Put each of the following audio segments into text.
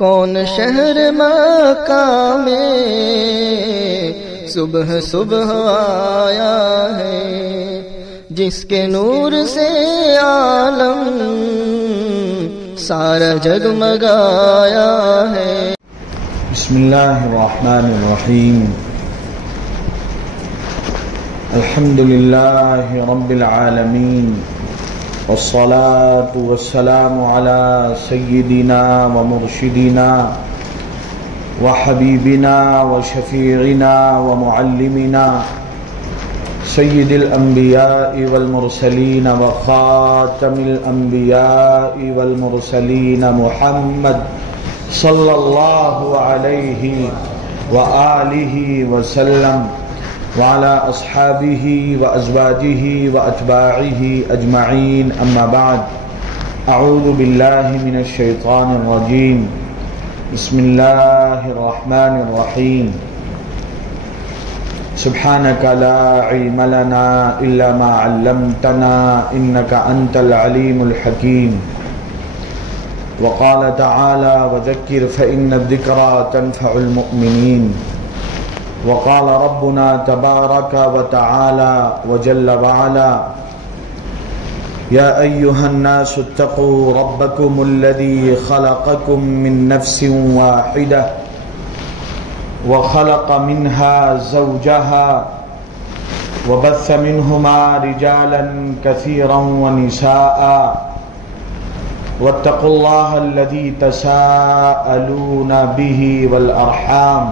کون شہر مکہ میں صبح صبح آیا ہے، جس کے نور سے عالم سارا جگمگایا ہے۔ بسم اللہ الرحمن الرحیم، الحمد للہ رب العالمین، والصلاة والسلام على سیدنا ومرشدنا وحبیبنا وشفیعنا ومعلمنا سید الانبیاء والمرسلین وخاتم الانبیاء والمرسلین محمد صلی اللہ علیہ وآلہ وسلم وعلى اصحابہ وازواجہ واتباعہ اجمعین، اما بعد، اعوذ باللہ من الشیطان الرجیم، بسم اللہ الرحمن الرحیم، سبحانک لا علم لنا الا ما علمتنا انک انت العلیم الحکیم، وقال تعالی وذکر فإن الذکرى تنفع المؤمنین، وقال ربنا تبارک وتعالى وجل وعلا یا ایہا الناس اتقوا ربکم الذی خلقکم من نفس واحدہ وخلق منها زوجها وبث منهما رجالا كثيرا ونساء واتقوا الله الذي تساءلون به والأرحام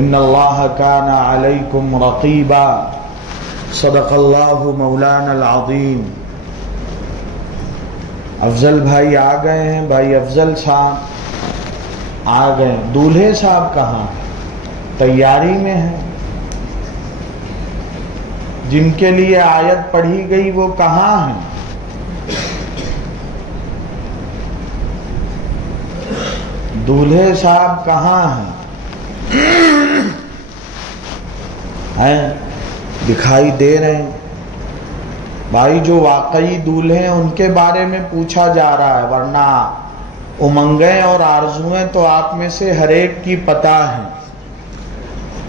ان اللہ کان علیکم رقیبا، صدق اللہ مولانا العظیم۔ افضل بھائی آ گئے ہیں، بھائی افضل صاحب آ گئے، دولہے صاحب کہاں ہیں؟ تیاری میں ہیں؟ جن کے لیے آیت پڑھی گئی وہ کہاں ہیں؟ دولہے صاحب کہاں ہیں؟ دکھائی دے رہے ہیں بھائی، جو واقعی دولہے ہیں ان کے بارے میں پوچھا جا رہا ہے، ورنہ امنگیں اور آرزویں تو آپ میں سے ہر ایک کی پتہ ہیں،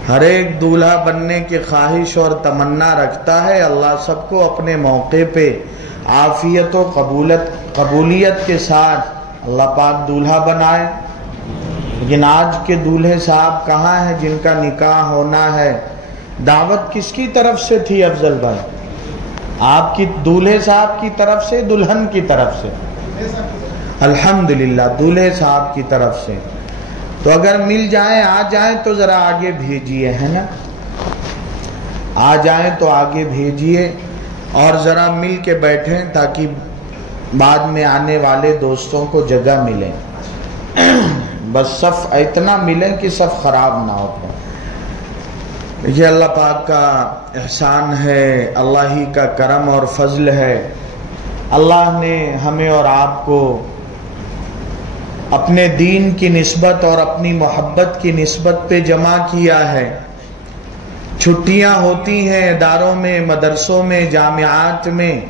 ہر ایک دولہا بننے کی خواہش اور تمنا رکھتا ہے۔ اللہ سب کو اپنے موقع پہ عافیت و قبولیت کے ساتھ اللہ پاک دولہا بنائے۔ لیکن آج کے دولہے صاحب کہاں ہیں جن کا نکاح ہونا ہے؟ دعوت کس کی طرف سے تھی افضل بھائی؟ آپ کی دولہے صاحب کی طرف سے، دلہن کی طرف سے؟ الحمدللہ دولہے صاحب کی طرف سے۔ تو اگر مل جائیں، آ جائیں تو ذرا آگے بھیجیے، ہے نا؟ آ جائیں تو آگے بھیجیے اور ذرا مل کے بیٹھیں تاکہ بعد میں آنے والے دوستوں کو جگہ ملے۔ بس صف اتنا ملیں کہ صف خراب نہ ہو۔ یہ اللہ پاک کا احسان ہے، اللہ ہی کا کرم اور فضل ہے۔ اللہ نے ہمیں اور آپ کو اپنے دین کی نسبت اور اپنی محبت کی نسبت پہ جمع کیا ہے۔ چھٹیاں ہوتی ہیں اداروں میں، مدرسوں میں، جامعات میں۔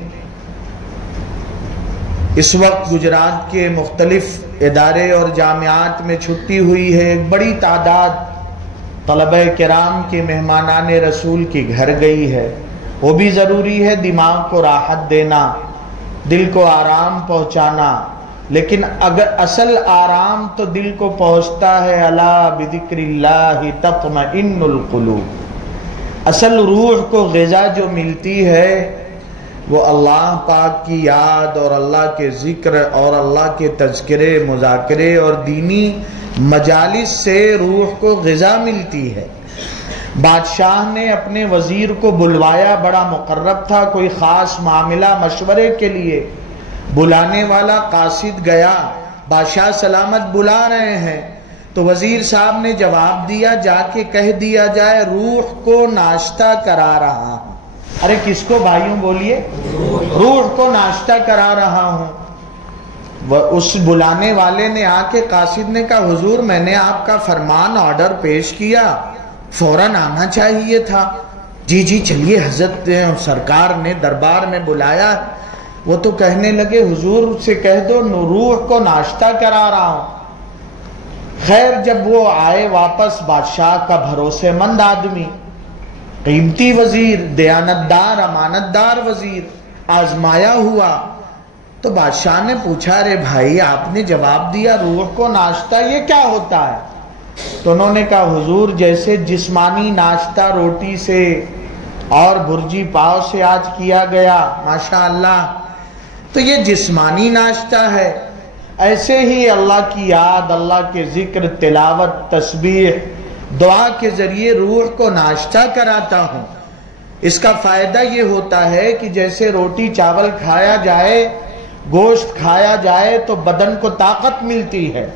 اس وقت گجرات کے مختلف ادارے اور جامعات میں چھٹی ہوئی ہے، ایک بڑی تعداد طلبہ کرام کے مہمانان رسول کی گھر گئی ہے۔ وہ بھی ضروری ہے، دماغ کو راحت دینا، دل کو آرام پہنچانا، لیکن اگر اصل آرام تو دل کو پہنچتا ہے الا بذکر اللہ تطمئن القلوب۔ اصل روح کو غذا جو ملتی ہے وہ اللہ پاک کی یاد اور اللہ کے ذکر اور اللہ کے تذکرے، مذاکرے اور دینی مجالس سے روح کو غذا ملتی ہے۔ بادشاہ نے اپنے وزیر کو بلوایا، بڑا مقرب تھا، کوئی خاص معاملہ مشورے کے لیے بلانے والا قاصد گیا، بادشاہ سلامت بلا رہے ہیں، تو وزیر صاحب نے جواب دیا، جا کے کہہ دیا جائے روح کو ناشتہ کرا رہا ہوں۔ ارے کس کو بھائیوں بولیے؟ روح کو ناشتہ کرا رہا ہوں۔ اس بلانے والے نے آ کے قاصد نے کہا حضور میں نے آپ کا فرمان آرڈر پیش کیا، فوراً آنا چاہیے تھا۔ جی جی چلیے، حضرت سرکار نے دربار میں بلایا۔ وہ تو کہنے لگے حضور سے کہہ دو روح کو ناشتہ کرا رہا ہوں۔ خیر جب وہ آئے واپس، بادشاہ کا بھروسے مند آدمی، قیمتی وزیر، دیانتدار، امانتدار وزیر، آزمایا ہوا، تو بادشاہ نے پوچھا ارے بھائی آپ نے جواب دیا روح کو ناشتہ یہ کیا ہوتا ہے؟ تو انہوں نے کہا حضور جیسے جسمانی ناشتہ روٹی سے اور برجی پاؤ سے آج کیا گیا ماشاءاللہ، تو یہ جسمانی ناشتہ ہے، ایسے ہی اللہ کی یاد، اللہ کے ذکر، تلاوت، تسبیح، دعا کے ذریعے روح کو ناشتہ کراتا ہوں۔ اس کا فائدہ یہ ہوتا ہے کہ جیسے روٹی چاول کھایا جائے، گوشت کھایا جائے تو بدن کو طاقت ملتی ہے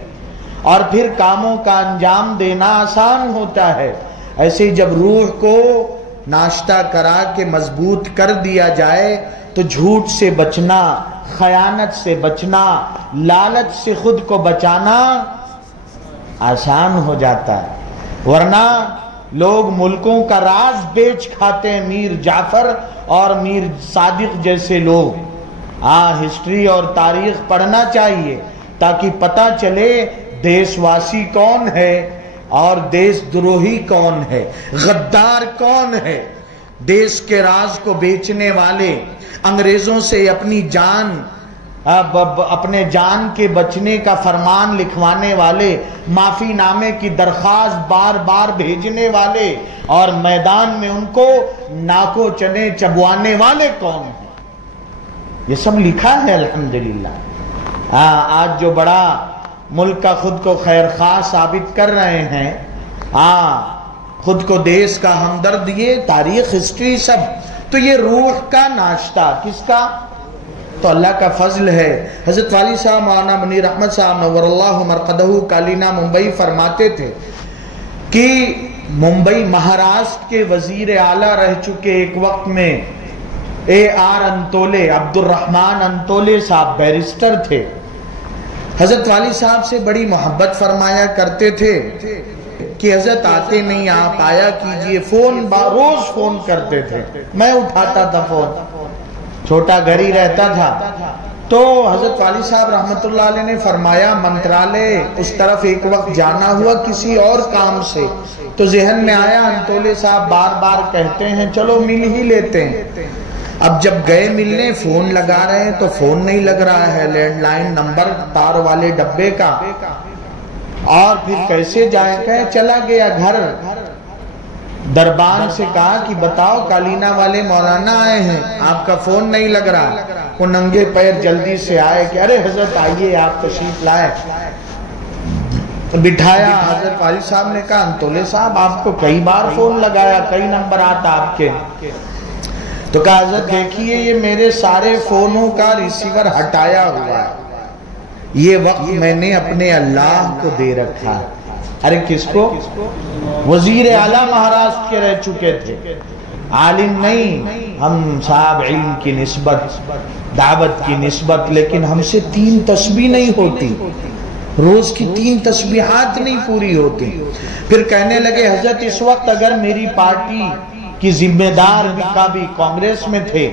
اور پھر کاموں کا انجام دینا آسان ہوتا ہے، ایسے ہی جب روح کو ناشتہ کرا کے مضبوط کر دیا جائے تو جھوٹ سے بچنا، خیانت سے بچنا، لالچ سے خود کو بچانا آسان ہو جاتا ہے۔ ورنہ لوگ ملکوں کا راز بیچ کھاتے ہیں، میر جعفر اور میر صادق جیسے لوگ۔ ہسٹری اور تاریخ پڑھنا چاہیے تاکہ پتہ چلے دیش واسی کون ہے اور دیش دروہی کون ہے، غدار کون ہے، دیش کے راز کو بیچنے والے، انگریزوں سے اپنی جان، اپنے جان کے بچنے کا فرمان لکھوانے والے، معافی نامے کی درخواست بار بار بھیجنے والے اور میدان میں ان کو ناکو چنے چبوانے والے کون ہیں، یہ سب لکھا ہے الحمدللہ۔ آج جو بڑا ملک کا خود کو خیر خواہ ثابت کر رہے ہیں، خود کو دیش کا ہمدرد، یہ تاریخ، ہسٹری سب، تو یہ روح کا ناشتہ کس کا؟ تو اللہ کا فضل ہے۔ حضرت والی صاحب مولانا منیر احمد صاحب نور اللہ مرقدہ کالینا ممبئی فرماتے تھے کہ ممبئی مہاراشٹر کے وزیر اعلیٰ رہ چکے ایک وقت میں AR انتولے، عبد الرحمن انتولے صاحب بیرسٹر تھے، حضرت والی صاحب سے بڑی محبت فرمایا کرتے تھے کہ حضرت آتے نہیں، آپ آیا کیجئے، فون روز فون کرتے تھے، میں اٹھاتا تھا فون، چھوٹا گھر ہی رہتا تھا۔ تو حضرت والی صاحب رحمت اللہ علیہ نے فرمایا منترالے اس طرف ایک وقت جانا ہوا کسی اور کام سے، تو ذہن میں آیا انتولے صاحب بار بار کہتے ہیں چلو مل ہی لیتے ہیں۔ اب جب گئے ملنے، فون لگا رہے ہیں تو فون نہیں لگ رہا ہے، لینڈ لائن نمبر تار والے ڈبے کا، اور پھر کیسے جائیں، کہے چلا گیا گھر، دربان سے کہا کہ بتاؤ کالینا والے مولانا آئے ہیں، آپ کا فون نہیں لگ رہا۔ وہ ننگے پیر جلدی سے آئے کہ ارے حضرت آئیے، آپ تشریف لائے، بٹھایا۔ حضرت والی صاحب نے کہا انتولے صاحب آپ کو کئی بار فون لگایا، کئی نمبر آتا آپ کے، تو کہا حضرت دیکھیے یہ میرے سارے فونوں کا ریسیور ہٹایا ہوا ہے، یہ وقت میں نے اپنے اللہ کو دے رکھا۔ ارے کس کو؟ وزیر اعلیٰ مہاراشٹر کے رہ چکے تھے، عالم نہیں، ہم صاحب علم کی نسبت، دعوت کی نسبت، لیکن ہم سے 3 تسبیح نہیں ہوتی، روز کی 3 تسبیحات نہیں پوری ہوتی۔ پھر کہنے لگے حضرت اس وقت اگر میری پارٹی کی ذمہ دار بھی کانگریس میں تھے،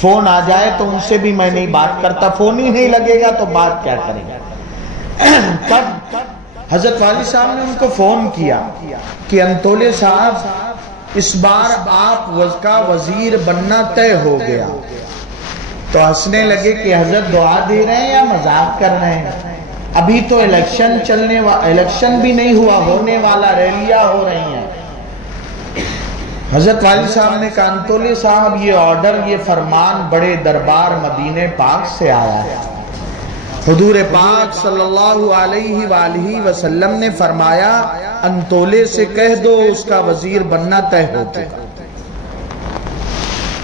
فون آ جائے تو ان سے بھی میں نہیں بات کرتا، فون ہی نہیں لگے گا تو بات کیا کریں گا۔ تب حضرت والی صاحب نے ان کو فون کیا کہ انتولے صاحب اس بار آپ کا وزیر بننا طے ہو گیا۔ تو ہنسنے لگے کہ حضرت دعا دے رہے ہیں یا مذاق کر رہے ہیں، ابھی تو الیکشن بھی نہیں ہوا، ہونے والا، ریلیاں ہو رہی ہیں۔ حضرت والی صاحب نے کہا انتولے صاحب یہ آرڈر، یہ فرمان بڑے دربار مدینہ پاک سے آیا ہے، حضور پاک صلی اللہ علیہ وآلہ وسلم نے فرمایا انتولے سے کہہ دو اس کا وزیر بننا طے ہو چکا۔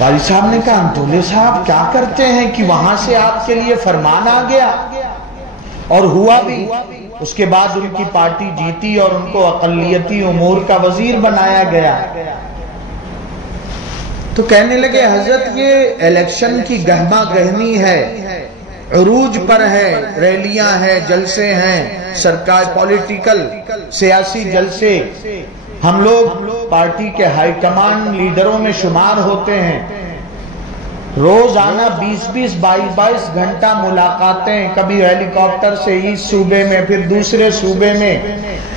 والی صاحب نے کہا انتولے صاحب کیا کرتے ہیں کہ وہاں سے آپ کے لیے فرمان آ گیا، اور ہوا بھی، اس کے بعد ان کی پارٹی جیتی اور ان کو اقلیتی امور کا وزیر بنایا گیا۔ تو کہنے لگے حضرت یہ الیکشن کی گہما گہمی ہے، عروج پر ہے، ریلیاں ہیں، جلسے ہیں، سرکار پولیٹیکل سیاسی جلسے، ہم لوگ پارٹی کے ہائی کمان لیڈروں میں شمار ہوتے ہیں، روزانہ 20-20 22-22 گھنٹہ ملاقاتیں، کبھی ہیلی کاپٹر سے اس صوبے میں پھر دوسرے صوبے میں،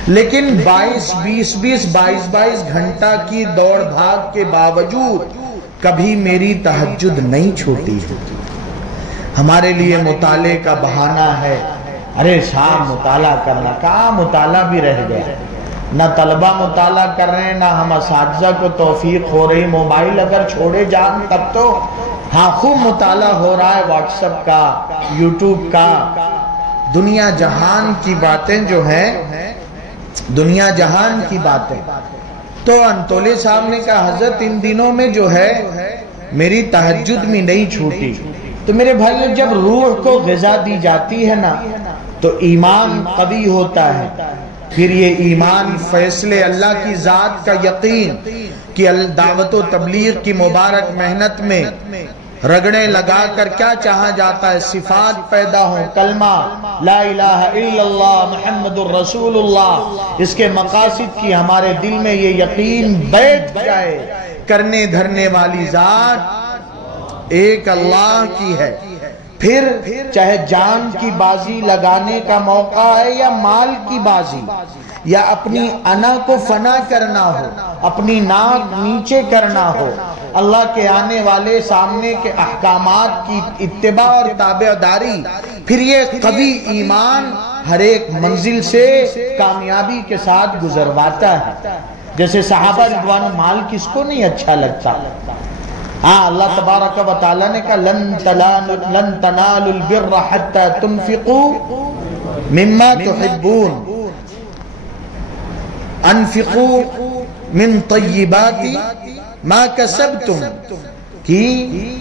لیکن 22-22 گھنٹہ کی دوڑ بھاگ کے باوجود کبھی میری تہجد نہیں چھوٹی۔ ہمارے لیے مطالعے کا بہانہ ہے، ارے صاحب مطالعہ کرنا، کہاں مطالعہ بھی رہ گیا، نہ طلبہ مطالعہ کر رہے ہیں، نہ ہم اساتذہ کو توفیق ہو رہی، موبائل اگر چھوڑے جان تب تو ہاں خوب مطالعہ ہو رہا ہے، واٹس ایپ کا، یوٹیوب کا، دنیا جہان کی باتیں جو ہیں، دنیا جہان کی باتیں۔ تو انتولے صاحب نے کہا حضرت ان دنوں میں جو ہے میری تہجد میں نہیں چھوٹی۔ تو میرے بھائی جب روح کو غذا دی جاتی ہے نا تو ایمان قوی ہوتا ہے، پھر یہ ایمان فیصلے اللہ کی ذات کا یقین کہ دعوت و تبلیغ کی مبارک محنت میں رگڑیں لگا کر کیا چاہا جاتا ہے، صفات پیدا ہوں، کلمہ لا الہ الا اللہ محمد الرسول اللہ، اس کے مقاصد کی ہمارے دل میں یہ یقین بیٹھ جائے، کرنے دھرنے والی ذات ایک اللہ کی ہے۔ پھر چاہے جان کی بازی لگانے کا موقع ہے یا مال کی بازی، یا اپنی انا کو فنا کرنا ہو، اپنی ناک نیچے کرنا ہو، اللہ کے آنے والے سامنے کے احکامات کی اتباع اور تابعداری، پھر یہ قوی ایمان ہر ایک منزل سے کامیابی کے ساتھ گزرواتا ہے۔ جیسے صحابہ رضوان، مال کس کو نہیں اچھا لگتا؟ ہاں اللہ تبارک و تعالیٰ نے کہا لن تنالوا البر حتى تنفقوا مما تحبون، انفقوا من طیبات ما کسبتم، کہ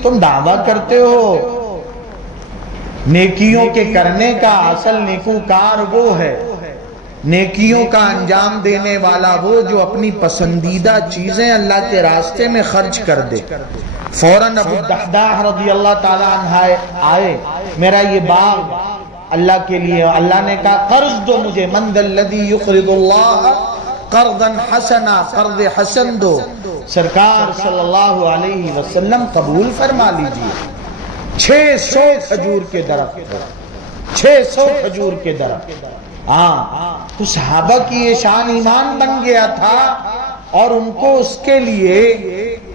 تم دعویٰ کرتے ہو نیکیوں کے کرنے کا، اصل نیکوکار وہ ہے، نیکیوں کا انجام دینے والا وہ جو اپنی پسندیدہ چیزیں اللہ کے راستے میں خرچ کر دے۔ فوراً ابو الدحداح رضی اللہ تعالیٰ عنہ آئے، میرا یہ باغ اللہ کے لیے، اللہ نے کہا قرض دو مجھے، من ذا الذی یقرض اللہ قرضا حسنا، قرض حسن دو۔ سرکار صلی اللہ علیہ وسلم قبول فرما لیجیے۔ 600 کھجور کے درخت، 600 کھجور کے درخت۔ ہاں تو صحابہ کی یہ شان ایمان بن گیا تھا، اور ان کو اس کے لیے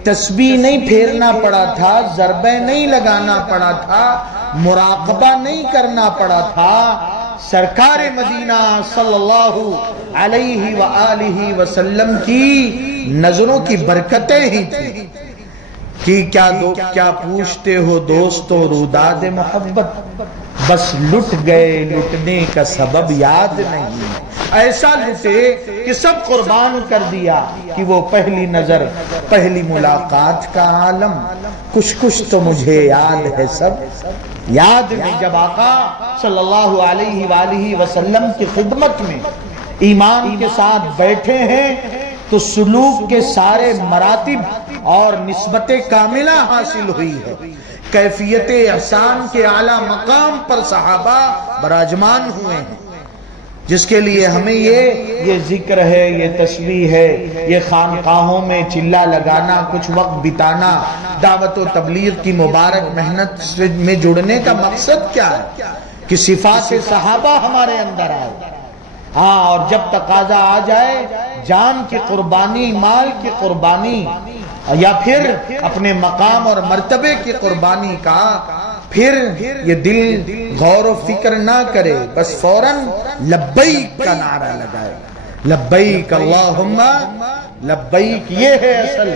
تسبیح نہیں پھیرنا پڑا تھا، ضربیں نہیں لگانا پڑا تھا، مراقبہ نہیں کرنا پڑا تھا، سرکار مدینہ صلی اللہ علیہ وآلہ وسلم کی نظروں کی برکتیں ہی تھی کہ کیا پوچھتے ہو دوستو روداد محبت، بس لٹ گئے لٹنے کا سبب یاد نہیں، ایسا لٹے کہ سب قربان کر دیا کہ وہ پہلی نظر پہلی ملاقات کا عالم، کچھ تو مجھے یاد ہے سب یاد میں۔ جب آقا صلی اللہ علیہ وآلہ وسلم کی خدمت میں ایمان کے ساتھ بیٹھے ہیں تو سلوک کے سارے مراتب اور نسبت کاملہ حاصل ہوئی ہے، کیفیت احسان کے اعلیٰ مقام پر صحابہ براجمان ہوئے ہیں، جس کے لیے ہمیں یہ ذکر ہے، یہ تسبیح ہے، یہ خانقاہوں میں چلا لگانا، کچھ وقت بتانا، دعوت و تبلیغ کی مبارک محنت میں جڑنے کا مقصد کیا ہے کہ صفات صحابہ ہمارے اندر آئے۔ ہاں، اور جب تقاضا آ جائے جان کی قربانی، مال کی قربانی، یا پھر اپنے مقام اور مرتبے کی قربانی کا، پھر یہ دل غور و فکر نہ کرے، بس فوراً لبیک کا نعرہ لگائے، لبیک اللہم لبیک۔ یہ ہے اصل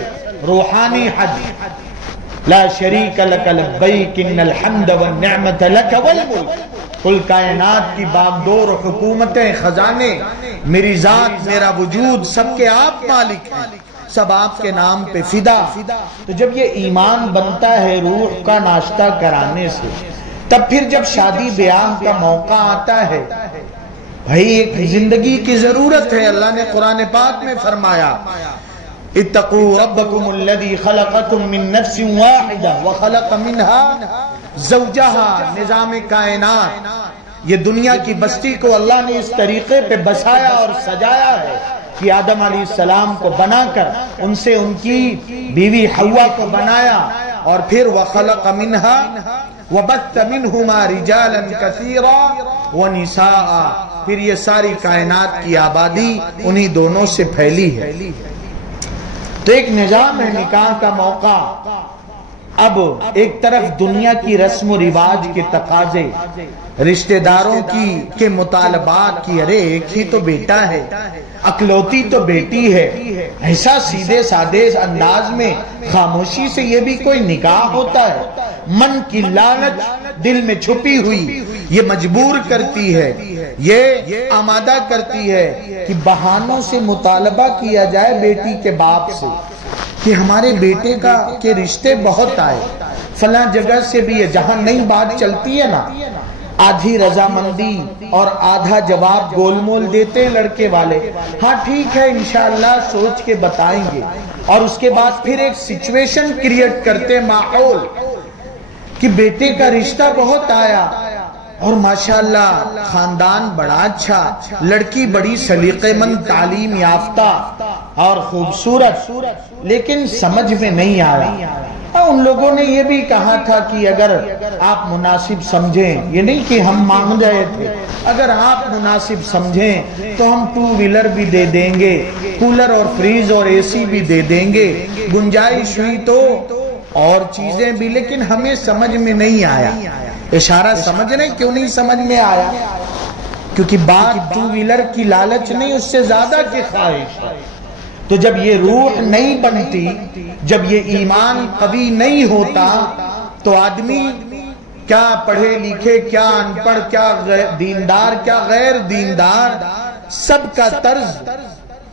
روحانی حج، لا شریک لک لبیک ان الحمد والنعمت لک والملک۔ کل کائنات کی باغدور حکومتیں، خزانے، میری ذات، میرا وجود، سب کے آپ مالک ہیں، سب آپ کے نام پہ فدا۔ تو جب یہ ایمان بنتا ہے روح کا ناشتہ کرانے سے، تب پھر جب شادی بیاہ کا موقع آتا ہے، بھائی ایک زندگی کی ضرورت ہے۔ اللہ نے قرآن پاک میں فرمایا اتقوا ربکم الذی خلقکم من نفس واحدہ وخلق منها زوجہا۔ نظام کائنات، یہ دنیا کی بستی کو اللہ نے اس طریقے پہ بسایا اور سجایا ہے کہ آدم علیہ السلام کو بنا کر ان سے ان کی بیوی حوا کو بنایا، اور پھر وَخَلَقَ مِنْهَا وَبَثَّ مِنْهُمَا رِجَالًا كَثِيرًا وَنِسَاءً، پھر یہ ساری کائنات کی آبادی انہی دونوں سے پھیلی ہے۔ تو ایک نظام ہے نکاح کا موقع۔ اب ایک طرف دنیا کی رسم و رواج کے تقاضے، رشتہ داروں کے مطالبات کی، ارے ایک ہی تو بیٹا ہے، اکلوتی تو بیٹی ہے، ایسا سیدھے سادے انداز میں خاموشی سے یہ بھی کوئی نکاح ہوتا ہے؟ من کی لالچ دل میں چھپی ہوئی یہ مجبور کرتی ہے، یہ آمادہ کرتی ہے کہ بہانوں سے مطالبہ کیا جائے بیٹی کے باپ سے کہ ہمارے بیٹے کے رشتے بہت آئے، فلاں جگہ سے بھی ہے، جہاں نئی بات چلتی ہے نا، آدھی رضامندی اور آدھا جواب گول مول دیتے ہیں لڑکے والے، ہاں ٹھیک ہے انشاءاللہ سوچ کے بتائیں گے، اور اس کے بعد پھر ایک سچویشن کریٹ کرتے ماحول کہ بیٹے کا رشتہ بہت آیا اور ماشاءاللہ خاندان بڑا اچھا، لڑکی بڑی سلیقے مند، تعلیم یافتہ اور خوبصورت، لیکن سمجھ میں نہیں آیا۔ ان لوگوں نے یہ بھی کہا تھا کہ اگر آپ مناسب سمجھیں، یہ نہیں کہ ہم مانگ رہے تھے، اگر آپ مناسب سمجھیں تو ہم 2 ویلر بھی دے دیں گے، کولر اور فریز اور اے سی بھی دے دیں گے، گنجائش ہوئی تو اور چیزیں بھی، لیکن ہمیں سمجھ میں نہیں آیا۔ اشارہ سمجھ رہے کیوں نہیں سمجھ میں آیا؟ کیونکہ بات 2 ویلر کی لالچ نہیں، اس سے زیادہ کی خواہش ہے۔ تو جب یہ روح نہیں بنتی، جب یہ ایمان قوی نہیں ہوتا، تو آدمی کیا پڑھے لکھے، کیا ان پڑھ، کیا دیندار، کیا غیر دیندار، سب کا طرز۔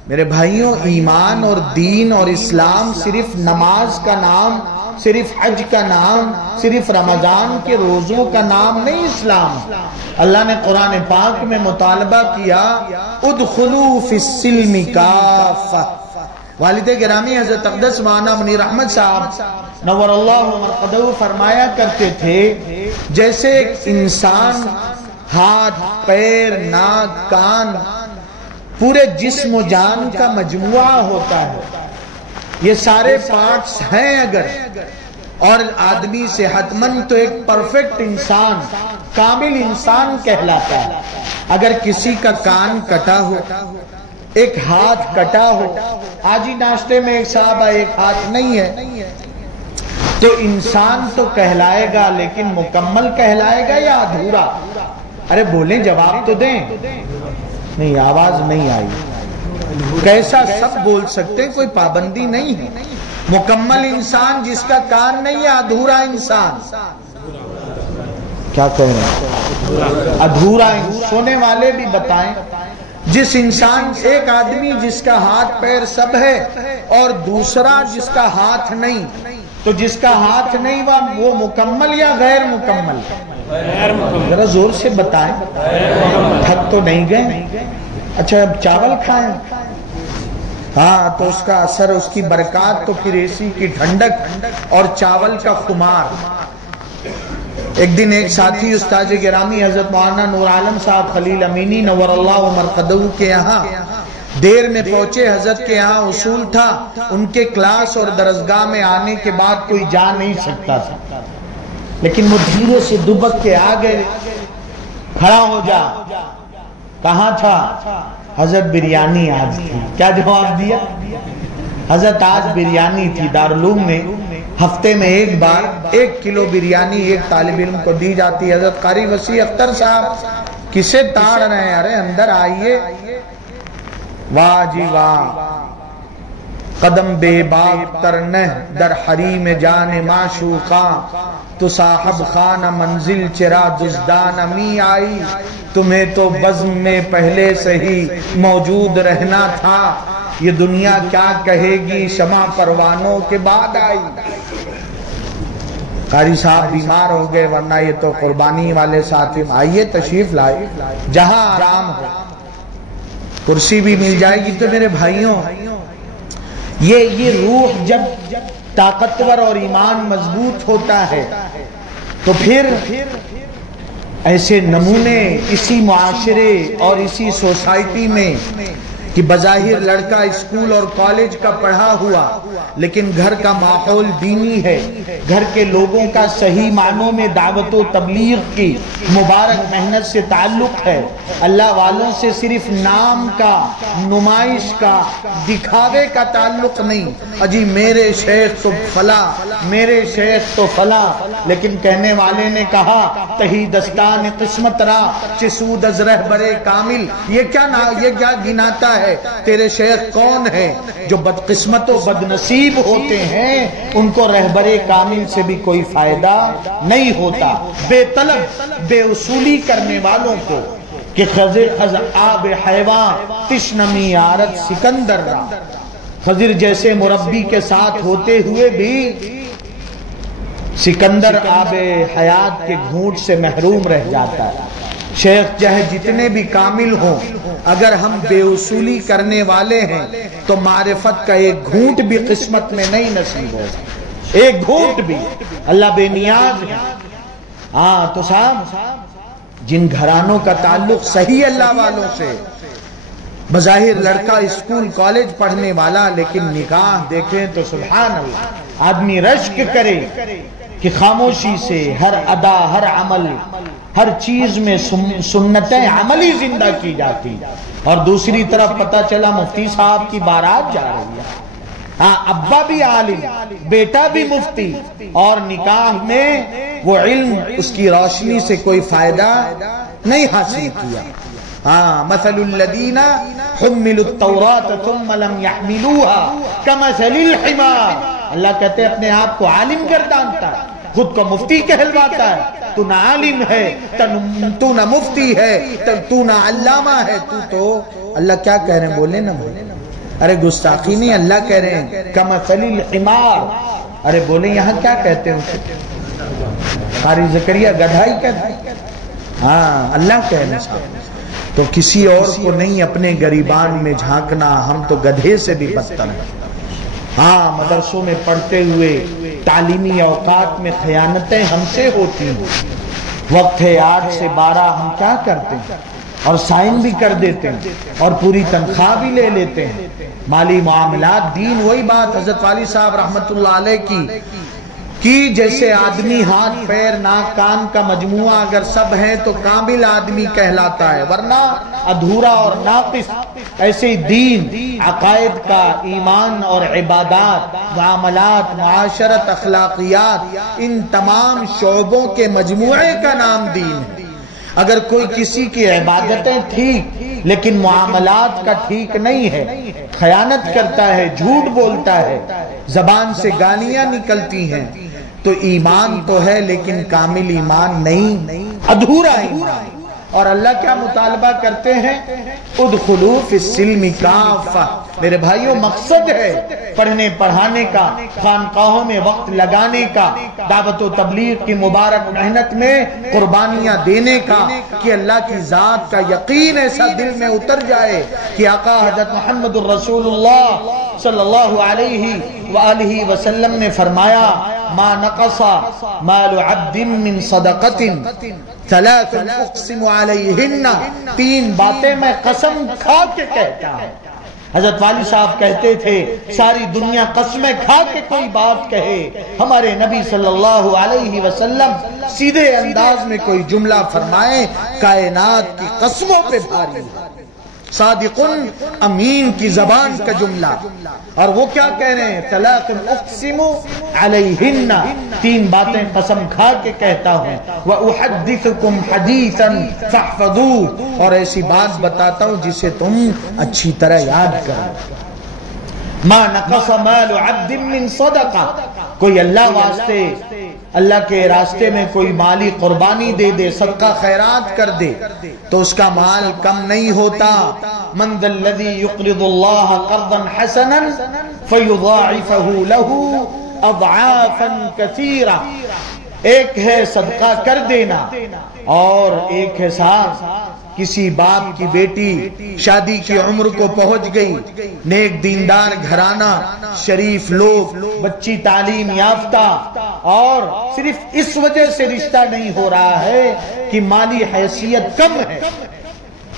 میرے بھائیوں، ایمان اور دین اور اسلام صرف نماز کا نام، صرف حج کا نام، صرف رمضان کے روزوں کا نام نہیں اسلام۔ اللہ نے قرآن پاک میں مطالبہ کیا ادخلوا فی السلم کافہ۔ والد گرامی حضرت اقدس مولانا منیر احمد صاحب نور اللہ مرقدہ فرمایا کرتے تھے، جیسے ایک انسان ہاتھ، پیر، ناک، کان، پورے جسم و جان کا مجموعہ ہوتا ہے، یہ سارے پارٹس ہیں اگر، اور آدمی صحت مند تو ایک پرفیکٹ انسان، کامل انسان کہلاتا ہے۔ اگر کسی کا کان کٹا ہو، ایک ہاتھ کٹا ہو، آج ہی ناشتے میں ایک صاحب ایک ہاتھ نہیں ہے، تو انسان تو کہلائے گا، لیکن مکمل کہلائے گا یا ادھورا؟ ارے بولیں، جواب تو دیں۔ نہیں، آواز نہیں آئی۔ کیسا سب بول سکتے، کوئی پابندی نہیں ہے۔ مکمل انسان جس کا کان نہیں ہے، ادھورا انسان؟ کیا کہہ رہے ہیں؟ ادھورا۔ سونے والے بھی بتائیں، جس انسان، ایک آدمی جس کا ہاتھ پیر سب ہے اور دوسرا جس کا ہاتھ نہیں، تو جس کا ہاتھ نہیں وہ مکمل یا غیر مکمل؟ ذرا زور سے بتائیں، تھک تو نہیں گئے؟ اچھا، اب چاول کھائیں؟ ہاں، تو اس کا اثر، اس کی برکات تو پھر اسی کی ٹھنڈک اور چاول کا خمار۔ ایک دن ایک ساتھی استاد گرامی حضرت مولانا نور عالم صاحب خلیل امینی نور اللہ مرقدہ کے یہاں دیر میں پہنچے۔ حضرت کے یہاں اصول تھا، ان کے کلاس اور درسگاہ میں آنے کے بعد کوئی جا نہیں سکتا تھا، لیکن وہ دھیرے سے دبک کے آ گئے، کھڑا ہو جا۔ کہاں تھا؟ حضرت بریانی آج تھی۔ کیا جواب دیا؟ حضرت آج بریانی تھی۔ دارالعلوم میں ہفتے میں ایک بار 1 کلو بریانی ایک طالب علم کو دی جاتی ہے۔ حضرت قاری وسیع اختر صاحب کسے تاڑ رہے ہیں؟ ارے اندر آئیے۔ واہ جی واہ، قدم بے باک ترنہ در حریم جان معشوقاں، تو صاحب خانہ منزل چرا دزدان امی آئی، تمہیں تو بزم میں پہلے سے ہی موجود رہنا تھا، یہ دنیا کیا کہے گی شمع پروانوں کے بعد آئی۔ قاری صاحب بیمار ہو گئے، ورنہ یہ تو قربانی والے ساتھی۔ آئیے تشریف لائے، جہاں آرام ہو، کرسی بھی مل جائے گی۔ تو میرے بھائیوں، یہ روح جب طاقتور اور ایمان مضبوط ہوتا ہے تو پھر ایسے نمونے اسی معاشرے اور اسی سوسائٹی میں کہ بظاہر لڑکا اسکول اور کالج کا پڑھا ہوا لیکن گھر کا ماحول دینی ہے، گھر کے لوگوں کا صحیح معنوں میں دعوت و تبلیغ کی مبارک محنت سے تعلق ہے، اللہ والوں سے صرف نام کا، نمائش کا، دکھاوے کا تعلق نہیں، اجی میرے شیخ تو فلاں، میرے شیخ تو فلاں، لیکن کہنے والے نے کہا تہی دستان قسمت را چسود از رہبر کامل، یہ کیا گناتا ہے؟ تیرے شیخ کون ہے؟ جو بدقسمت و بدنصیب ہوتے ہیں ان کو رہبر کامل سے بھی کوئی فائدہ نہیں ہوتا۔ بے طلب بے اصولی کرنے والوں کو کہ خضر از آب حیوان تشنمی آرت سکندر را، خضر جیسے مربی کے ساتھ ہوتے ہوئے بھی سکندر آب حیات کے گھونٹ سے محروم رہ جاتا ہے۔ شیخ چاہے جتنے بھی کامل ہوں، اگر ہم بے اصولی کرنے والے ہیں تو معرفت کا ایک گھونٹ بھی قسمت میں نہیں نصیب ہوگا، ایک گھونٹ بھی۔ اللہ بے نیاز ہے۔ ہاں تو صاحب جن گھرانوں کا تعلق صحیح اللہ والوں سے، بظاہر لڑکا اسکول کالج پڑھنے والا لیکن نکاح دیکھیں تو سبحان اللہ، آدمی رشک کرے کہ خاموشی سے ہر ادا، ہر عمل، ہر چیز میں سنتیں عملی زندہ کی جاتی، اور دوسری طرف پتہ چلا مفتی صاحب کی بارات جا رہی ہے، ہاں ابا بھی عالم، بیٹا بھی مفتی، اور نکاح میں وہ علم اس کی روشنی سے کوئی فائدہ نہیں حاصل کیا۔ ہاں مثل الذین حملوا التوراۃ ثم لم يحملوها كمثل الحمار، اللہ کہتے ہیں اپنے آپ کو عالم گردانتا ہے، خود کو مفتی کہلواتا ہے، تو نہ عالم ہے، تو نہ مفتی ہے، تو نہ علامہ ہے، تو اللہ کیا کہہ رہے ہیں؟ بولے نہ بولے، ارے گستاخی نہیں، اللہ کہہ رہے ہیں کمثل الحمار، ارے بولے یہاں کیا کہتے ہیں؟ قاری زکریا گدھائی کہتے ہیں، ہاں اللہ کہہ رہے ہیں۔ تو کسی اور کو نہیں اپنے گریبان میں جھانکنا، ہم تو گدھے سے بھی بدتر ہیں۔ ہاں مدرسوں میں پڑھتے ہوئے تعلیمی اوقات میں خیانتیں ہم سے ہوتی ہیں، وقت ہے 8 سے 12 ہم کیا کرتے ہیں اور سائن بھی کر دیتے ہیں اور پوری تنخواہ بھی لے لیتے ہیں، مالی معاملات، دین وہی بات حضرت والی صاحب رحمت اللہ علیہ کی جیسے آدمی ہاتھ پیر ناک کان کا مجموعہ اگر سب ہیں تو کامل آدمی کہلاتا ہے، ورنہ ادھورا اور ناقص۔ ایسے ہی دین، عقائد کا، ایمان اور عبادات، معاملات، معاشرت، اخلاقیات، ان تمام شعبوں کے مجموعے کا نام دین ہے۔ اگر کوئی کسی کی عبادتیں ٹھیک لیکن معاملات کا ٹھیک نہیں ہے، خیانت کرتا ہے، جھوٹ بولتا ہے، زبان سے گالیاں نکلتی ہیں، تو ایمان تو ہے لیکن کامل ایمان نہیں، ادھورا ایمان۔ اور اللہ کیا مطالبہ کرتے ہیں؟ ادخلوا فی السلم کافہ۔ میرے بھائیوں مقصد ہے پڑھنے پڑھانے کا، خانقاہوں میں وقت لگانے کا، دعوت و تبلیغ کی مبارک محنت میں قربانیاں دینے کا، کہ اللہ کی ذات کا یقین ایسا دل میں اتر جائے کہ آقا حضرت محمد الرسول اللہ صلی اللہ علیہ وآلہ وسلم نے فرمایا ما نقص مال عبد من صدقت ثلاث اقسم علیہن، 3 باتیں میں قسم کھا کے کہتا ہوں۔ حضرت والی صاحب کہتے تھے ساری دنیا قسمیں کھا کے کوئی بات کہے، ہمارے نبی صلی اللہ علیہ وسلم سیدھے انداز میں کوئی جملہ فرمائے کائنات کی قسموں پہ بھاری، صادق امین کی زبان کا جملہ، اور وہ کیا کہہ رہے ہیں؟ ثلاث اقسم علیہن، 3 باتیں قسم کھا کے کہتا ہوں، وَأُحَدِّثُكُمْ حَدِيثًا فَاحْفَظُوهُ، اور ایسی بات بتاتا ہوں جسے تم اچھی طرح یاد کرو۔ ما نقص مال عبد من صدقہ، کوئی اللہ واسطے، اللہ کے راستے میں کوئی مالی قربانی دے دے، صدقہ خیرات کر دے تو اس کا مال کم نہیں ہوتا۔ من ذا الذی یقرض اللہ قرضا حسنا فیضاعفہ لہ اضعافا کثیرہ، ایک ہے صدقہ کر دینا اور ایک ہے صاحب کسی باپ کی بیٹی شادی کی عمر کو پہنچ گئی، نیک دیندار گھرانہ، شریف لوگ، بچی تعلیم یافتہ، اور صرف اس وجہ سے رشتہ نہیں ہو رہا ہے کہ مالی حیثیت کم ہے،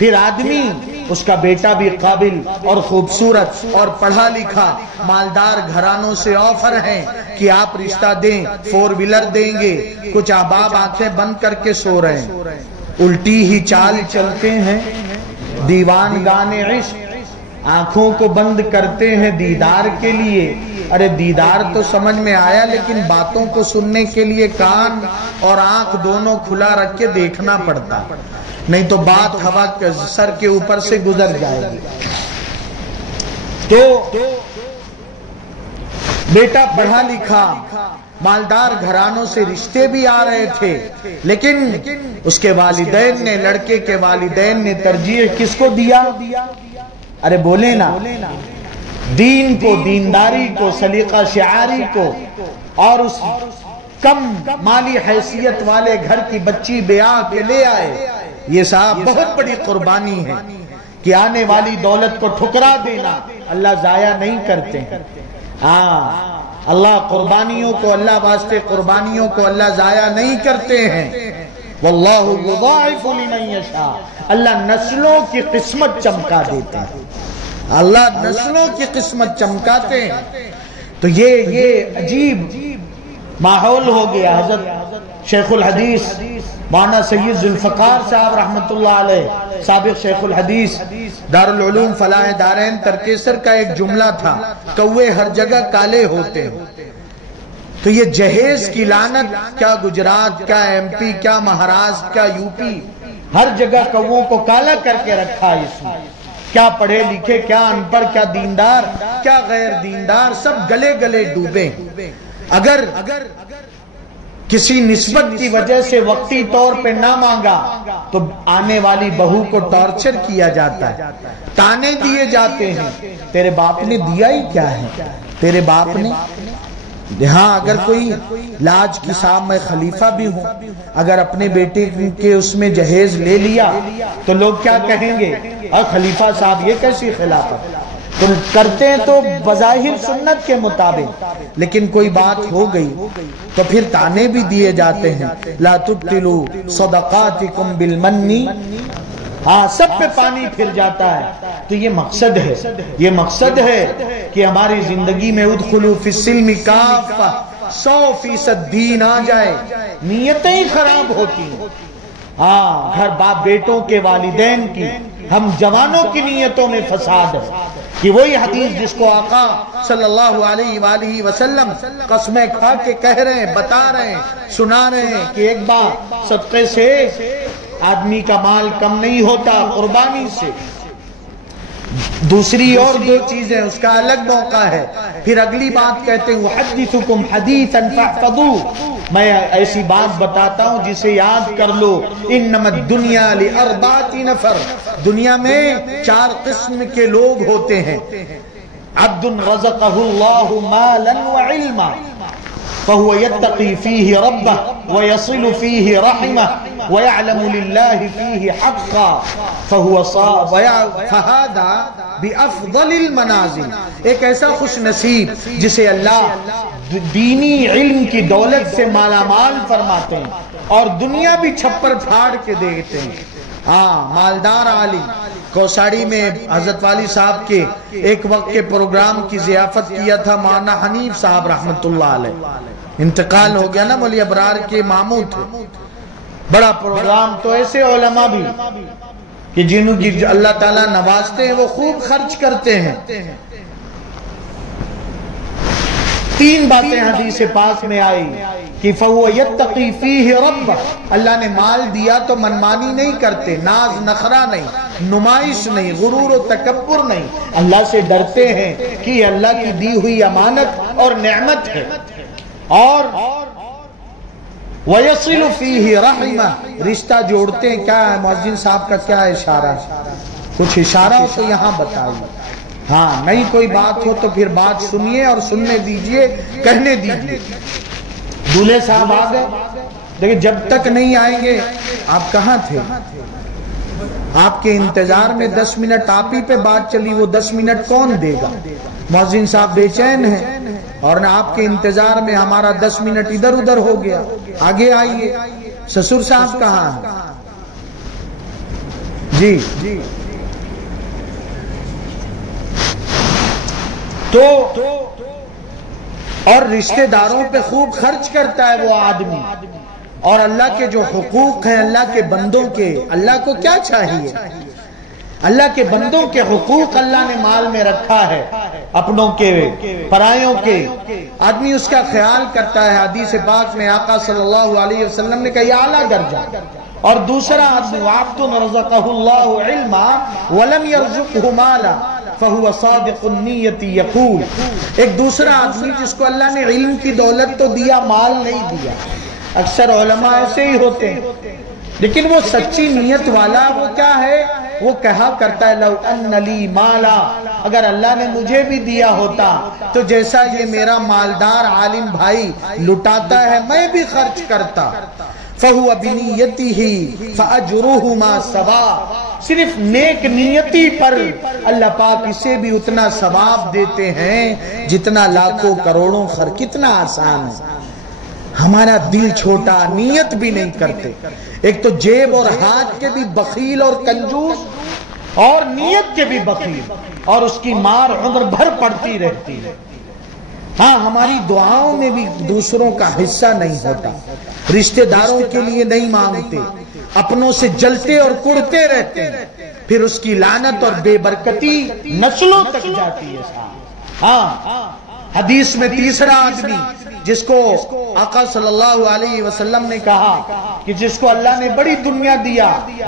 پھر آدمی اس کا بیٹا بھی قابل اور خوبصورت اور پڑھا لکھا مالدار گھرانوں سے آفر ہیں کہ آپ رشتہ دیں، 4 ویلر دیں گے، کچھ احباب آنکھیں بند کر کے سو رہے ہیں، الٹی ہی چال چلتے ہیں، دیوان گانے عشق، آنکھوں کو بند کرتے ہیں دیدار کے لیے۔ ارے دیدار تو سمجھ میں آیا، لیکن باتوں کو سننے کے لیے کان اور آنکھ دونوں کھلا رکھ کے دیکھنا پڑتا، نہیں تو بات ہوا سر کے اوپر سے گزر جائے گی۔ تو بیٹا پڑھا لکھا مالدار گھرانوں سے رشتے بھی آ رہے تھے، لیکن اس کے والدین نے، لڑکے کے والدین نے ترجیح کس کو دیا؟ ارے بولے نا، دین کو، دینداری کو، سلیقہ شعاری کو، اور اس کم مالی حیثیت والے گھر کی بچی بیاہ کے لے آئے۔ یہ صاحب بہت بڑی قربانی ہے کہ آنے والی دولت کو ٹھکرا دینا اللہ ضائع نہیں کرتے ہیں۔ ہاں، اللہ قربانیوں کو، اللہ واسطے قربانیوں کو اللہ ضائع نہیں کرتے ہیں۔ واللہ یضاعف لمن یشاء، اللہ نسلوں کی قسمت چمکا دیتے ہیں، اللہ نسلوں کی قسمت چمکاتے ہیں۔ تو یہ عجیب ماحول ہو گیا۔ حضرت شیخ الحدیث مولانا سید ذوالفقار صاحب رحمت اللہ علیہ، سابق شیخ الحدیث، دارالعلوم فلاح دارین ترکیسر کا ایک جملہ تھا، کوے ہر جگہ کالے ہوتے ہیں۔ تو یہ جہیز کی لعنت، کیا گجرات، کیا ایم پی، کیا مہاراشٹر، کیا یو پی، ہر جگہ کووں کو کالا کر کے رکھا ہے اس میں۔ کیا پڑھے لکھے، کیا ان پڑھ، کیا دیندار، کیا غیر دیندار، سب گلے گلے ڈوبے۔ اگر کسی نسبت کی وجہ سے وقتی طور پہ نہ مانگا تو آنے والی بہو کو ٹارچر کیا جاتا ہے، تانے دیے جاتے ہیں، تیرے باپ نے دیا ہی کیا ہے، تیرے باپ نے۔ ہاں، اگر کوئی لاج کی صاحب میں خلیفہ بھی ہوں، اگر اپنے بیٹے کے اس میں جہیز لے لیا تو لوگ کیا کہیں گے؟ اور خلیفہ صاحب یہ کیسی خلافت؟ تو کرتے ہیں تو بظاہر سنت کے مطابق، لیکن کوئی بات ہو گئی تو پھر تانے بھی دیے جاتے ہیں، لا تبطلوا صدقاتکم بالمن۔ ہاں، سب پہ پانی پھر جاتا ہے۔ تو یہ مقصد ہے، یہ مقصد ہے کہ ہماری زندگی میں ادخلوا فی السلم کافہ، 100% دین آ جائے، نیتیں ہی خراب ہوتی ہیں۔ ہاں، گھر باپ بیٹوں کے، والدین کی، ہم جوانوں کی نیتوں میں فساد ہے کہ وہی حدیث جس کو آقا صلی اللہ علیہ وآلہ وسلم قسمیں کھا کے کہہ رہے ہیں، بتا رہے ہیں، سنا رہے ہیں کہ ایک بار صدقے سے آدمی کا مال کم نہیں ہوتا، قربانی سے۔ دوسری اور 2 چیزیں، اس کا الگ موقع ہے۔ پھر اگلی بات کہتے ہیں وحدثکم حدیثا فاحفظوہ، میں ایسی بات بتاتا ہوں جسے یاد کر لو۔ انما الدنیا لاربعۃ نفر، دنیا میں 4 قسم کے لوگ ہوتے ہیں۔ عبد رزقہ اللہ مالا وعلما فهو يتقي فيه ربه ويصل فيه رحمه ويعلم لله فيه حقا فهذا بأفضل المنازل، ایک ایسا خوش نصیب جسے اللہ دینی علم کی دولت سے مالا مال فرماتے ہیں اور دنیا بھی چھپر پھاڑ کے دیتے ہیں۔ ہاں، مالدار عالم کوساڑی میں حضرت والی صاحب کے ایک وقت کے پروگرام کی ضیافت کیا تھا مولانا حنیف صاحب رحمت اللہ علیہ، انتقال ہو گیا نا، مولی ابرار کے ماموں تھے۔ بڑا پروگرام، تو ایسے علماء بھی کہ جنہوں کی اللہ تعالیٰ نوازتے ہیں وہ خوب خرچ کرتے ہیں۔ 3 باتیں حدیث پاک میں آئی کہ فَهُوَ يَتَّقِي فِيهِ رَبَّهُ، اللہ نے مال دیا تو منمانی نہیں کرتے، ناز نخرہ نہیں، نمائش نہیں، غرور و تکبر نہیں، اللہ سے ڈرتے ہیں کہ یہ اللہ کی دی ہوئی امانت اور نعمت ہے۔ اور وَيَصِلُ فِيهِ رَحِمَهُ، رشتہ جوڑتے ہیں۔ کیا ہے مؤذن صاحب کا کیا اشارہ ہے؟ کچھ اشارہ ہو تو یہاں بتائیے۔ ہاں، نہیں کوئی بات ہو تو پھر بات سنیے اور سننے دیجئے، کہنے دیجئے۔ دولہے صاحب آ گئے، لیکن جب تک نہیں آئیں گے آپ کہاں تھے؟ آپ کے انتظار میں 10 منٹ آپ ہی پہ بات چلی، وہ 10 منٹ کون دے گا؟ مؤذن صاحب بے چین ہیں، اور نہ آپ کے انتظار میں ہمارا 10 منٹ ادھر ادھر ہو گیا۔ آگے آئیے، سسر صاحب کہاں ہیں؟ جی تو اور رشتہ داروں پہ خوب خرچ کرتا ہے وہ آدمی، اور اللہ کے جو حقوق ہیں اللہ کے بندوں کے، اللہ کو کیا چاہیے؟ اللہ کے بندوں کے حقوق اللہ نے مال میں رکھا ہے، اپنوں کے پرایوں کے، آدمی اس کا خیال کرتا ہے۔ حدیث پاک میں آقا صلی اللہ علیہ وسلم نے کہا یہ اعلیٰ درجہ۔ اور دوسرا آدمی وَعَبْدٌ رَزَقَهُ اللَّهُ عِلْمًا وَلَمْ يَرْزُقْهُ مَالًا فَهُوَ صَادِقُ النِّيَّةِ يَقُولُ، ایک دوسرا آدمی جس کو اللہ نے علم کی دولت تو دیا، مال نہیں دیا۔ اکثر علماء ایسے ہی ہوتے ہیں، لیکن وہ سچی نیت والا وہ کیا ہے؟ وہ کہا کرتا ہے لو ان لی مالا، اگر اللہ نے مجھے بھی دیا ہوتا تو جیسا یہ میرا مالدار عالم بھائی لٹاتا ہے میں بھی خرچ کرتا۔ فَهُوَ بِنِيَّتِهِ فَأَجْرُهُمَا سَوَاءٌ، صرف نیک نیتی پر اللہ پاک اسے بھی اتنا ثواب دیتے ہیں جتنا لاکھوں کروڑوں خرچ۔ کتنا آسان ہے، ہمارا دل چھوٹا، نیت بھی نہیں کرتے۔ ایک تو جیب اور ہاتھ کے بھی بخیل اور کنجوس، اور نیت کے بھی بخیل، اور اس کی مار عمر بھر پڑتی رہتی ہے۔ ہاں ہماری دعاؤں میں بھی دوسروں کا حصہ نہیں ہوتا، رشتہ داروں کے لیے نہیں مانگتے، اپنوں سے جلتے اور کڑتے رہتے ہیں، پھر اس کی لعنت اور بے برکتی نسلوں تک جاتی ہے۔ ہاں حدیث میں تیسرا آدمی جس کو آقا صلی اللہ علیہ وسلم نے کہا کہ جس کو اللہ نے بڑی دنیا دیا،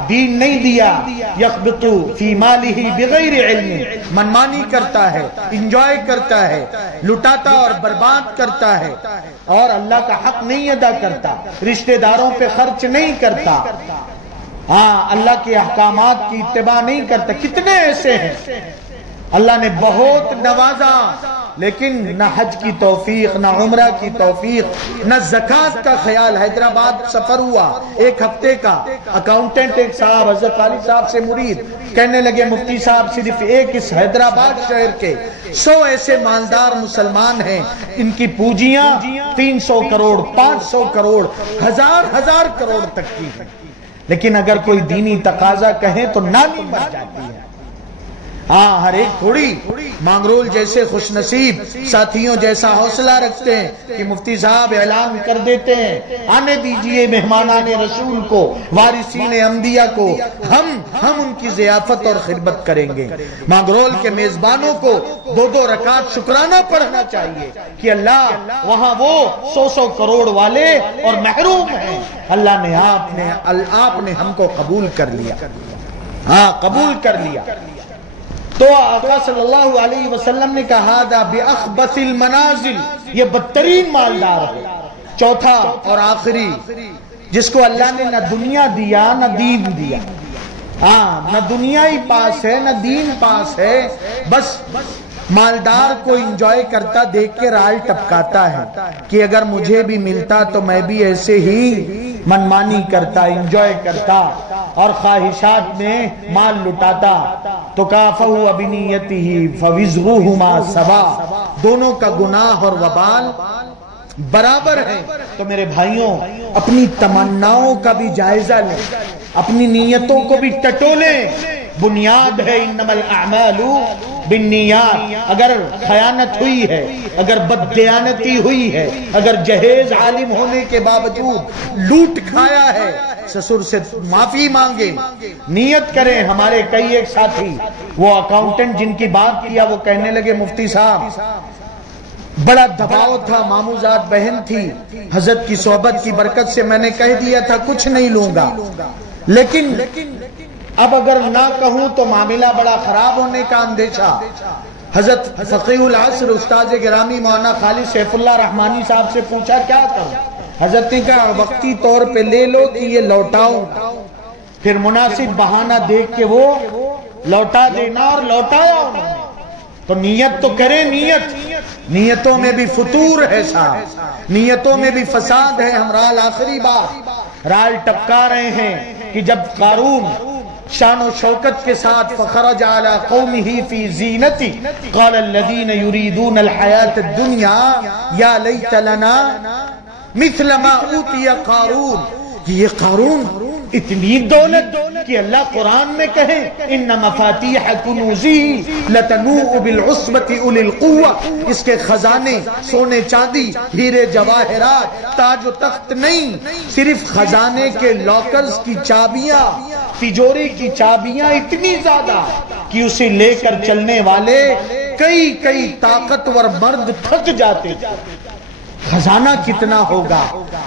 دین نہیں دیا، یخبط فی مالہ بغیر علم، منمانی کرتا ہے، انجوائے کرتا ہے، لٹاتا اور برباد کرتا ہے، اور اللہ کا حق نہیں ادا کرتا، رشتہ داروں پہ خرچ نہیں کرتا، ہاں اللہ کے احکامات کی اتباع نہیں کرتا۔ کتنے ایسے ہیں اللہ نے بہت نوازا، لیکن نہ حج کی توفیق، نہ عمرہ کی توفیق، نہ زکوٰۃ کا خیال۔ حیدرآباد سفر ہوا ایک ہفتے کا، اکاؤنٹنٹ ایک صاحب حضرت علی صاحب سے مرید کہنے لگے مفتی صاحب صرف ایک اس حیدرآباد شہر کے 100 ایسے مالدار مسلمان ہیں، ان کی پونجیاں 300 کروڑ 500 کروڑ 1000 کروڑ تک کی ہیں، لیکن اگر کوئی دینی تقاضا کہیں تو نامی مر جاتی ہے۔ ہاں ہر ایک تھوڑی مانگرول جیسے خوش نصیب ساتھیوں جیسا حوصلہ رکھتے ہیں کہ مفتی صاحب اعلان کر دیتے ہیں آنے دیجئے مہمانان رسول کو، وارثین انبیاء کو، ہم ان کی ضیافت اور خدمت کریں گے۔ مانگرول کے میزبانوں کو 2 رکعت شکرانہ پڑھنا چاہیے کہ اللہ وہاں وہ 100 کروڑ والے اور محروم ہیں، اللہ نے آپ نے ہم کو قبول کر لیا، ہاں قبول کر لیا۔ تو آقا صلی اللہ علیہ وسلم نے کہا دا بِأَخْبَثِ الْمَنَازِلِ، یہ بدترین مالدار ہے۔ چوتھا اور آخری جس کو اللہ نے نہ دنیا دیا نہ دین دیا، ہاں نہ دنیا ہی پاس ہے نہ دین پاس ہے، بس مالدار کو انجوائے کرتا دیکھ کے رال ٹپکاتا ہے کہ اگر مجھے بھی ملتا تو میں بھی ایسے ہی منمانی کرتا، انجوائے کرتا اور خواہشات میں مال لٹاتا۔ تو کافہو بنیتہ فوزرہما سوا، دونوں کا گناہ اور وبال برابر ہیں۔ تو میرے بھائیوں اپنی تمناؤں کا بھی جائزہ لیں، اپنی نیتوں کو بھی ٹٹولیں۔ بنیاد ہے انما الاعمال بالنیات، اگر خیانت ہوئی ہے، اگر بددیانتی ہوئی ہے، اگر جہیز عالم ہونے کے باوجود لوٹ کھایا ہے، سسر سے معافی مانگے، نیت کریں۔ ہمارے کئی ایک ساتھی وہ اکاؤنٹنٹ جن کی بات کیا وہ کہنے لگے مفتی صاحب بڑا دباؤ تھا، ماموزاد بہن تھی، حضرت کی صحبت کی برکت سے میں نے کہہ دیا تھا کچھ نہیں لوں گا، لیکن اب اگر نہ کہوں تو معاملہ بڑا خراب ہونے کا اندیشہ۔ حضرت فقیہ العصر استاذ گرامی مولانا خالد سیف اللہ رحمانی صاحب سے پوچھا کیا کروں؟ حضرت نے کہا وقتی طور پہ لے لو کہ یہ لوٹاؤں، پھر مناسب بہانہ دیکھ کے وہ لوٹا دینا، اور لوٹایا انہوں نے۔ تو نیت تو کریں، نیتوں میں بھی فطور ہے صاحب، نیتوں میں بھی فساد ہے۔ ہم رال آخری بات رال ٹپکا رہے ہیں کہ جب قارون شان و شوکت کے ساتھ فخرج علی قومہ فی زینتی قال الذین یریدون الحیاة الدنیا یا لیت لنا مثل ما اوتی قارون، یہ قارون اتنی دولت کہ اللہ قرآن میں کہے ان مفاتیح کنوزی لتنوء بالعصبة اولي القوة، اس کے خزانے سونے چاندی ہیرے جواہرات تاج و تخت نہیں، صرف خزانے کے لاکرز کی چابیاں، تجوری کی چابیاں اتنی زیادہ کہ اسے لے کر چلنے والے کئی طاقتور مرد تھک جاتے. خزانہ کتنا ہوگا.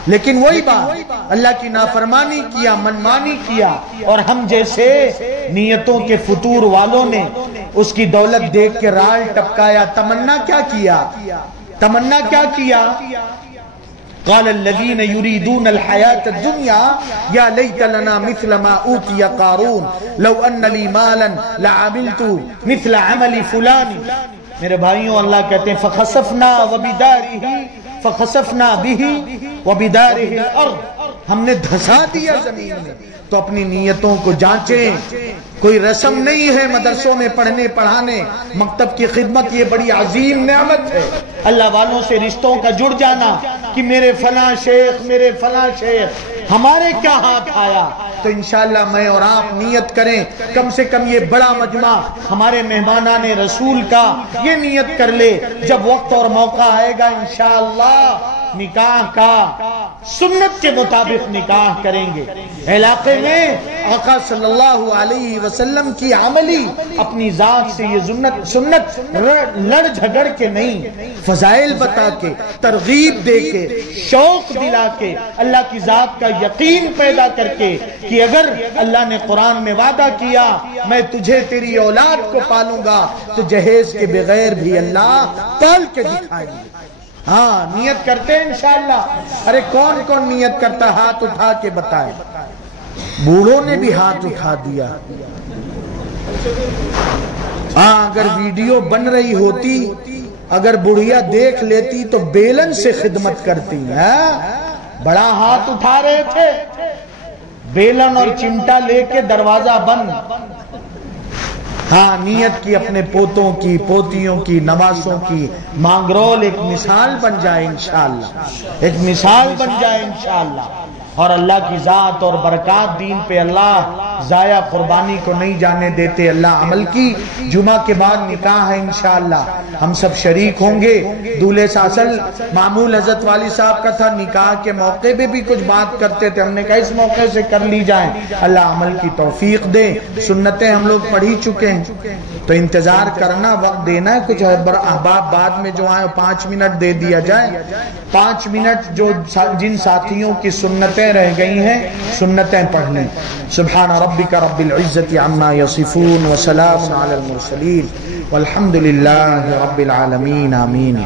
لیکن وہی بات، اللہ کی نافرمانی کیا، منمانی کیا، اور ہم جیسے نیتوں کے فطور والوں نے اس کی دولت دیکھ کے رال ٹپکایا. تمنا کیا کیا؟ تمنا کیا کیا؟ قال الذين يريدون الحياة الدنيا يا ليت لنا مثل ما أوتي قارون لو أن لي مالا لعملت مثل عمل فلان. میرے بھائیوں، اللہ کہتے ہیں فخسفنا به وبداره الارض، ہم نے دھسا دیا زمین میں. تو اپنی نیتوں کو جانچیں. کوئی رسم نہیں ہے مدرسوں میں پڑھنے پڑھانے، مکتب کی خدمت یہ بڑی عظیم نعمت ہے. اللہ والوں سے رشتوں کا جڑ جانا کہ میرے فلاں شیخ، میرے فلاں شیخ، ہمارے کیا ہاتھ آیا. تو انشاءاللہ میں اور آپ نیت کریں، کم سے کم یہ بڑا مجمع ہمارے مہمانان رسول کا یہ نیت کر لے، جب وقت اور موقع آئے گا انشاءاللہ نکاح کا سنت کے مطابق نکاح کریں گے. علاقے میں آقا صلی اللہ علیہ وسلم کی عملی اپنی ذات سے یہ سنت لڑ جھگڑ کے نہیں، فضائل بتا کے، ترغیب دے کے، شوق دلا کے، اللہ کی ذات کا یقین پیدا کر کے کہ اگر اللہ نے قرآن میں وعدہ کیا میں تجھے تیری اولاد کو پالوں گا تو جہیز کے بغیر بھی اللہ پال کے دکھائیں گے. ہاں نیت کرتے ہیں انشاءاللہ. ارے کون کون نیت کرتا؟ ہاتھ اٹھا کے بتائے. بوڑھوں نے بھی ہاتھ اٹھا دیا. ہاں اگر ویڈیو بن رہی ہوتی، اگر بڑھیا دیکھ لیتی تو بیلن سے خدمت کرتی. بڑا ہاتھ اٹھا رہے تھے، بیلن اور چمٹا لے کے دروازہ بند. ہاں نیت کی اپنے پوتوں کی، پوتیوں کی، نواسوں کی. مانگرول ایک مثال بن جائے انشاءاللہ، ایک مثال بن جائے انشاءاللہ. اور اللہ کی ذات اور برکات دین پہ اللہ ضائع قربانی کو نہیں جانے دیتے. اللہ عمل کی. جمعہ کے بعد نکاح ہے انشاءاللہ، ہم سب شریک ہوں گے. دولہے ساسل معمول حضرت والی صاحب کا تھا، نکاح کے موقع پہ بھی کچھ بات کرتے تھے، ہم نے کہا اس موقع سے کر لی جائیں. اللہ عمل کی توفیق دے. سنتیں ہم لوگ پڑھ ہی چکے ہیں تو انتظار کرنا، وقت دینا ہے. کچھ احباب بعد میں جو آئے 5 منٹ دے دیا جائے. 5 منٹ جو جن ساتھیوں کی سنتیں رہ گئی ہیں سنتیں پڑھ لیں. سبحان ربک رب العزت عما یصفون وسلام علی المرسلین والحمد للہ رب العالمین. آمین.